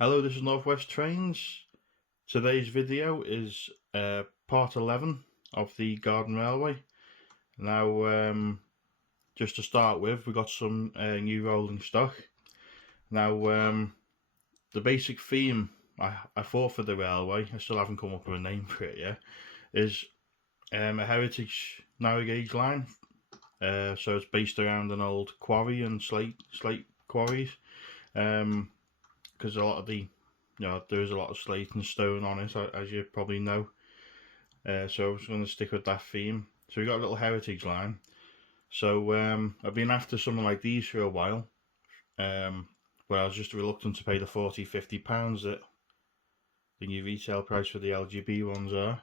Hello, this is Northwest Trains. Today's video is part 11 of the Garden Railway. Now, just to start with, we got some new rolling stock. Now, the basic theme I thought for the railway, I still haven't come up with a name for it yet, is a heritage narrow gauge line. So it's based around an old quarry and slate quarries. Because a lot of there's a lot of slate and stone on it, as you probably know. So I was going to stick with that theme. So we got a little heritage line. So I've been after something like these for a while, but I was just reluctant to pay the £40–50 that the new retail price for the LGB ones are.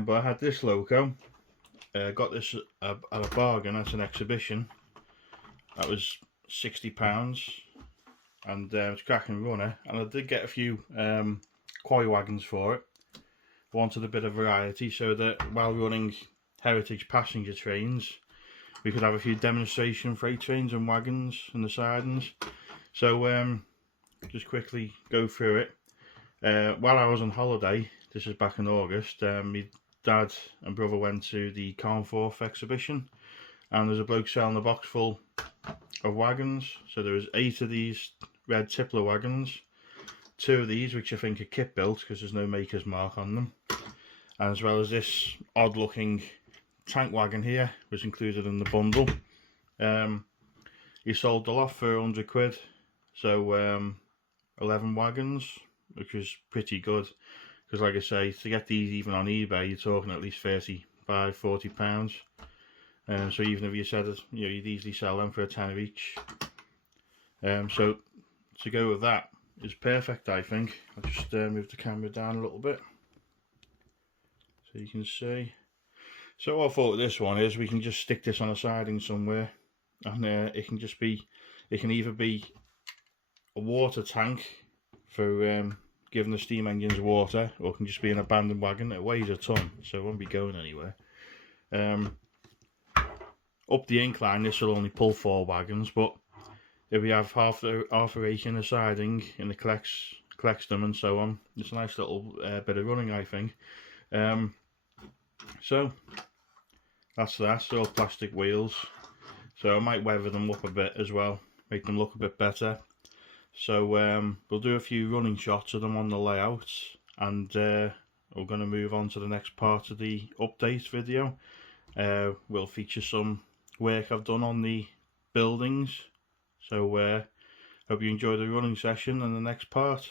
But I had this loco. Got this at a bargain at an exhibition. That was £60. And it's cracking runner, and I did get a few quarry wagons for it. Wanted a bit of variety so that while running heritage passenger trains, we could have a few demonstration freight trains and wagons in the sidings. So just quickly go through it. While I was on holiday, this is back in August, my dad and brother went to the Carnforth exhibition, and there's a bloke selling a box full of wagons. So there was 8 of these red tippler wagons, 2 of these which I think are kit built because there's no maker's mark on them, and as well as this odd looking tank wagon here was included in the bundle. He sold the lot for £100, so 11 wagons, which was pretty good, because like I say, to get these even on eBay you're talking at least £35–40. So even if you said it, you'd easily sell them for a tenner each. So to go with that is perfect, I think. I'll just move the camera down a little bit so you can see. So what I thought of this one is we can just stick this on a siding somewhere, and it can either be a water tank for giving the steam engines water, or it can just be an abandoned wagon. It weighs a ton, so it won't be going anywhere. Up the incline this will only pull 4 wagons, but if we have half a rake in the siding and it collects them and so on, it's a nice little bit of running, I think. So that's that. They're all plastic wheels, so I might weather them up a bit as well, make them look a bit better. So we'll do a few running shots of them on the layouts, and we're going to move on to the next part of the update video. We'll feature some work I've done on the buildings. So hope you enjoy the running session and the next part.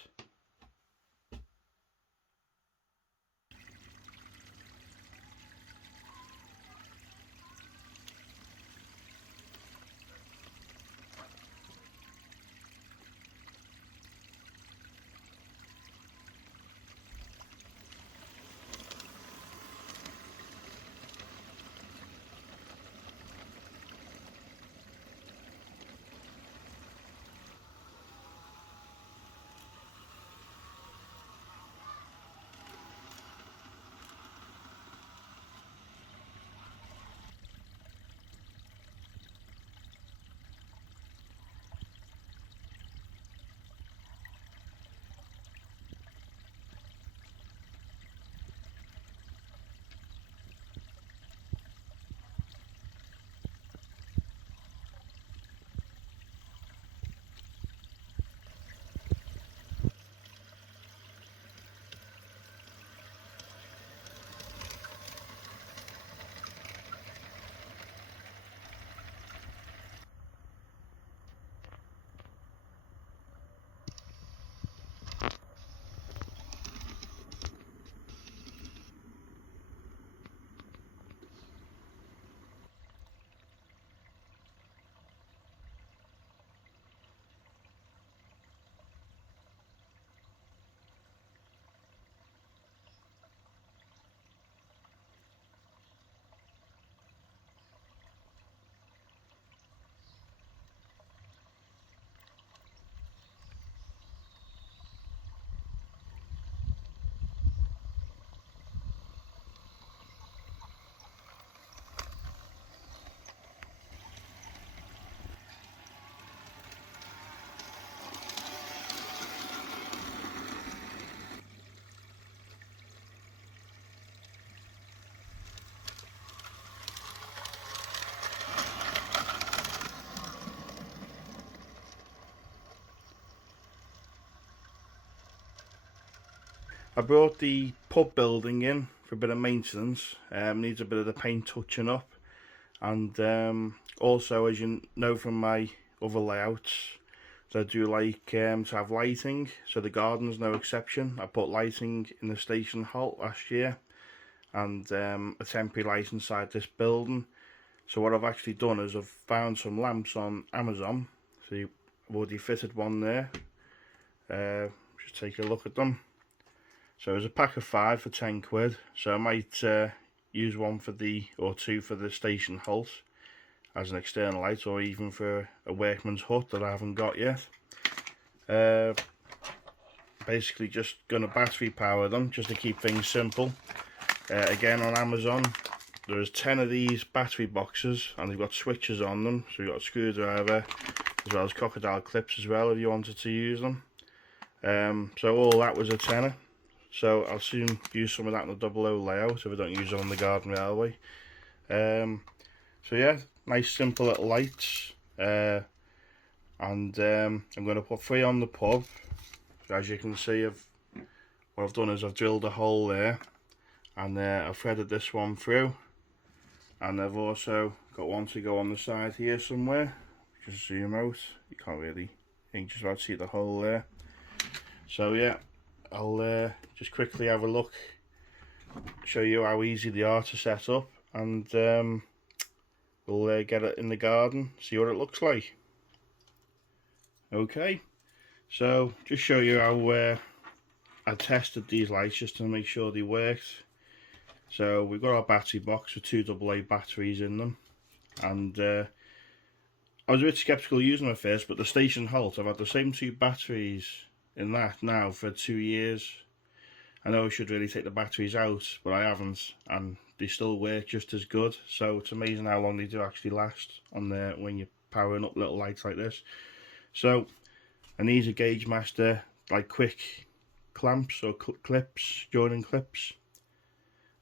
I brought the pub building in for a bit of maintenance. Needs a bit of the paint touching up, and also, as you know from my other layouts, so I do like to have lighting, so the garden's no exception. I put lighting in the station halt last year, and a temporary light inside this building. So what I've actually done is I've found some lamps on Amazon. So I've already fitted one there. Just take a look at them. So there's a pack of 5 for 10 quid. So I might use one for or 2 for the station halt as an external light, or even for a workman's hut that I haven't got yet. Basically just going to battery power them just to keep things simple. Again, on Amazon there's 10 of these battery boxes, and they've got switches on them, so you've got a screwdriver as well as crocodile clips as well if you wanted to use them. So all that was a tenner. So I'll soon use some of that in the 00 layout if I don't use it on the garden railway. So yeah, nice simple little lights. And I'm going to put 3 on the pub. So as you can see, what I've done is I've drilled a hole there, and I've threaded this one through, and I've also got one to go on the side here somewhere. Just zoom out, you can't really, you can just about see the hole there. So yeah, I'll just quickly have a look, show you how easy they are to set up, and we'll get it in the garden, see what it looks like. Okay, so just show you how I tested these lights just to make sure they worked. So we've got our battery box with 2 AA batteries in them, and I was a bit sceptical using them at first, but the station halt, I've had the same 2 batteries in that now for 2 years. I know I should really take the batteries out, but I haven't, and they still work just as good. So it's amazing how long they do actually last on there when you're powering up little lights like this. So, and these are Gauge Master, like quick clamps or clips, joining clips.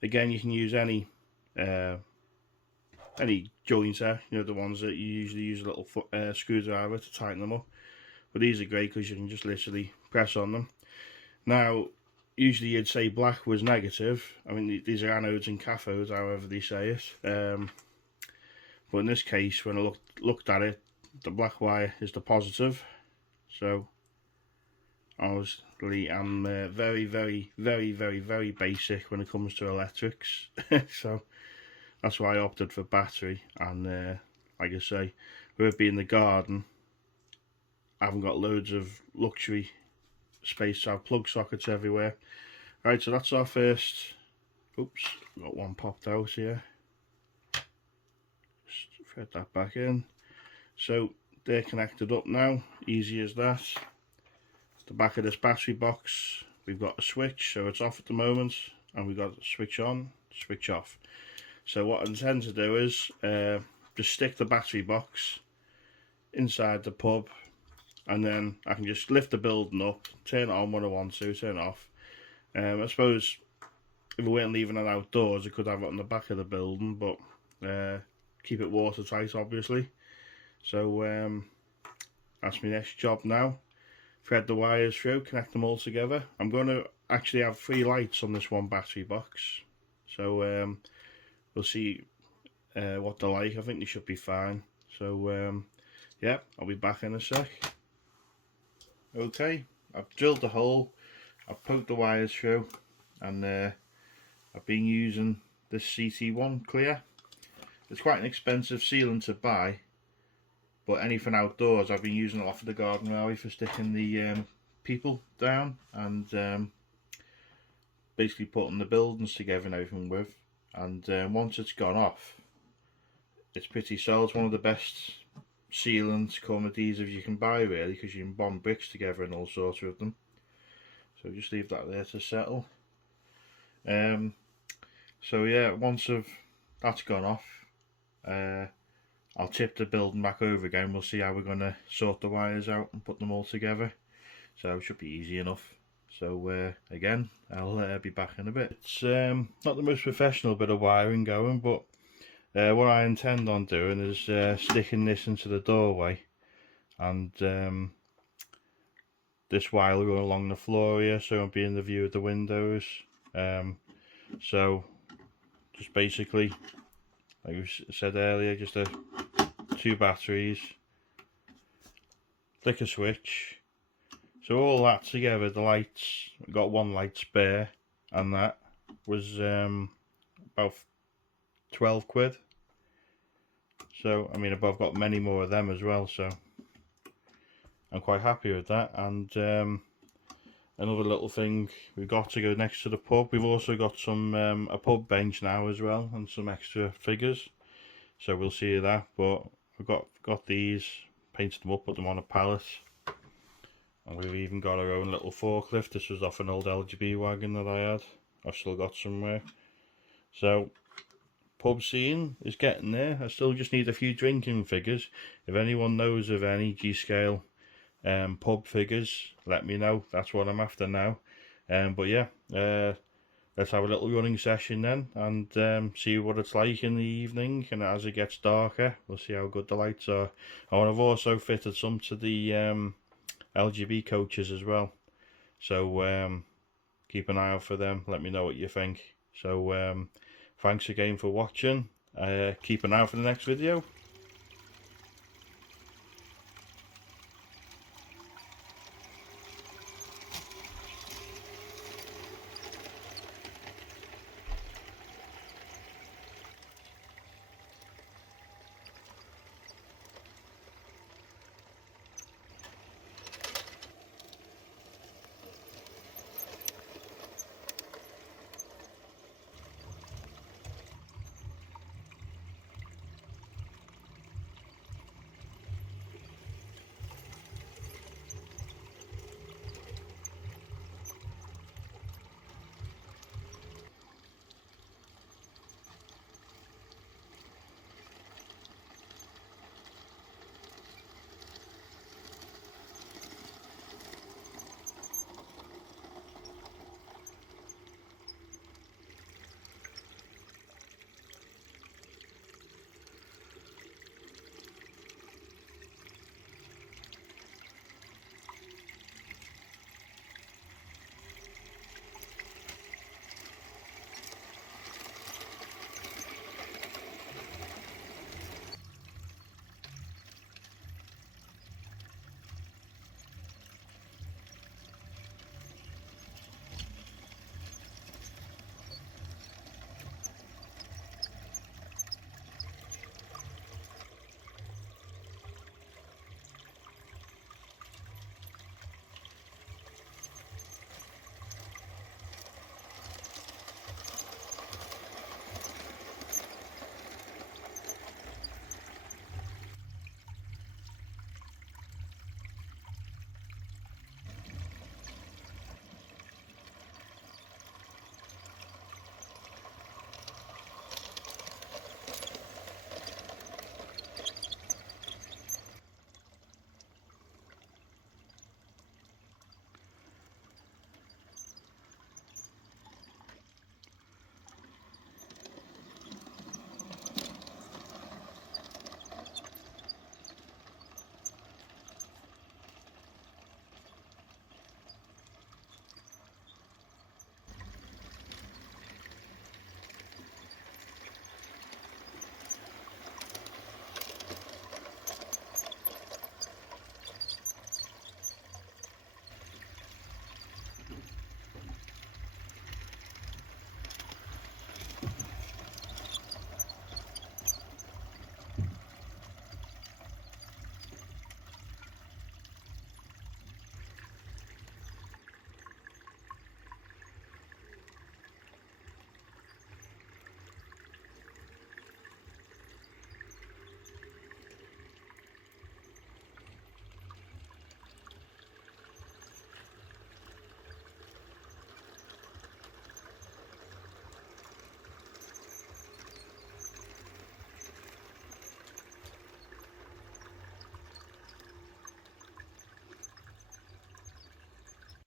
Again, you can use any jointer, you know, the ones that you usually use a little screwdriver to tighten them up. But these are great because you can just literally press on them. Now, usually you'd say black was negative. I mean, these are anodes and cathodes, however they say it. But in this case, when I looked at it, the black wire is the positive. So, honestly, I'm very, very, very, very, very basic when it comes to electrics. So, that's why I opted for battery. And like I say, with it being the garden, I haven't got loads of luxury space to have plug sockets everywhere. Right, so that's our first. Oops, got one popped out here. Just thread that back in. So they're connected up now, easy as that. The back of this battery box, we've got a switch, so it's off at the moment, and we've got a switch on, switch off. So what I intend to do is just stick the battery box inside the pub, and then I can just lift the building up, turn it on when I want to, turn it off. I suppose if we weren't leaving it outdoors, I could have it on the back of the building, but keep it watertight, obviously. So that's my next job now. Thread the wires through, connect them all together. I'm going to actually have 3 lights on this one battery box, so we'll see what they're like. I think they should be fine. So yeah, I'll be back in a sec. Okay, I've drilled the hole, I've poked the wires through, and I've been using this CT1 clear. It's quite an expensive sealant to buy, but anything outdoors I've been using it off of the garden railway for sticking the people down, and basically putting the buildings together and everything with. And once it's gone off, it's pretty solid. It's one of the best sealants, cum adhesives you can buy, really, because you can bond bricks together and all sorts with them. So just leave that there to settle. So yeah, once that's gone off, I'll tip the building back over again. We'll see how we're going to sort the wires out and put them all together. So it should be easy enough. So again, I'll be back in a bit. It's not the most professional bit of wiring going, but what I intend on doing is sticking this into the doorway, and this while going along the floor here, so it'll be in the view of the windows. So just basically, like we said earlier, just 2 batteries, flick a switch. So all that together, the lights, we got 1 light spare, and that was about 12 quid. So I mean, I've got many more of them as well, so I'm quite happy with that. And another little thing we've got to go next to the pub, we've also got some a pub bench now as well, and some extra figures, so we'll see that. But we've got these, painted them up, put them on a pallet, and we've even got our own little forklift. This was off an old LGB wagon that I had, I've still got somewhere. So pub scene is getting there. I still just need a few drinking figures. If anyone knows of any G-scale pub figures, let me know. That's what I'm after now. But yeah, let's have a little running session then, and see what it's like in the evening, and as it gets darker we'll see how good the lights are. Oh, and I've also fitted some to the LGB coaches as well, so keep an eye out for them. Let me know what you think. So thanks again for watching. Keep an eye out for the next video.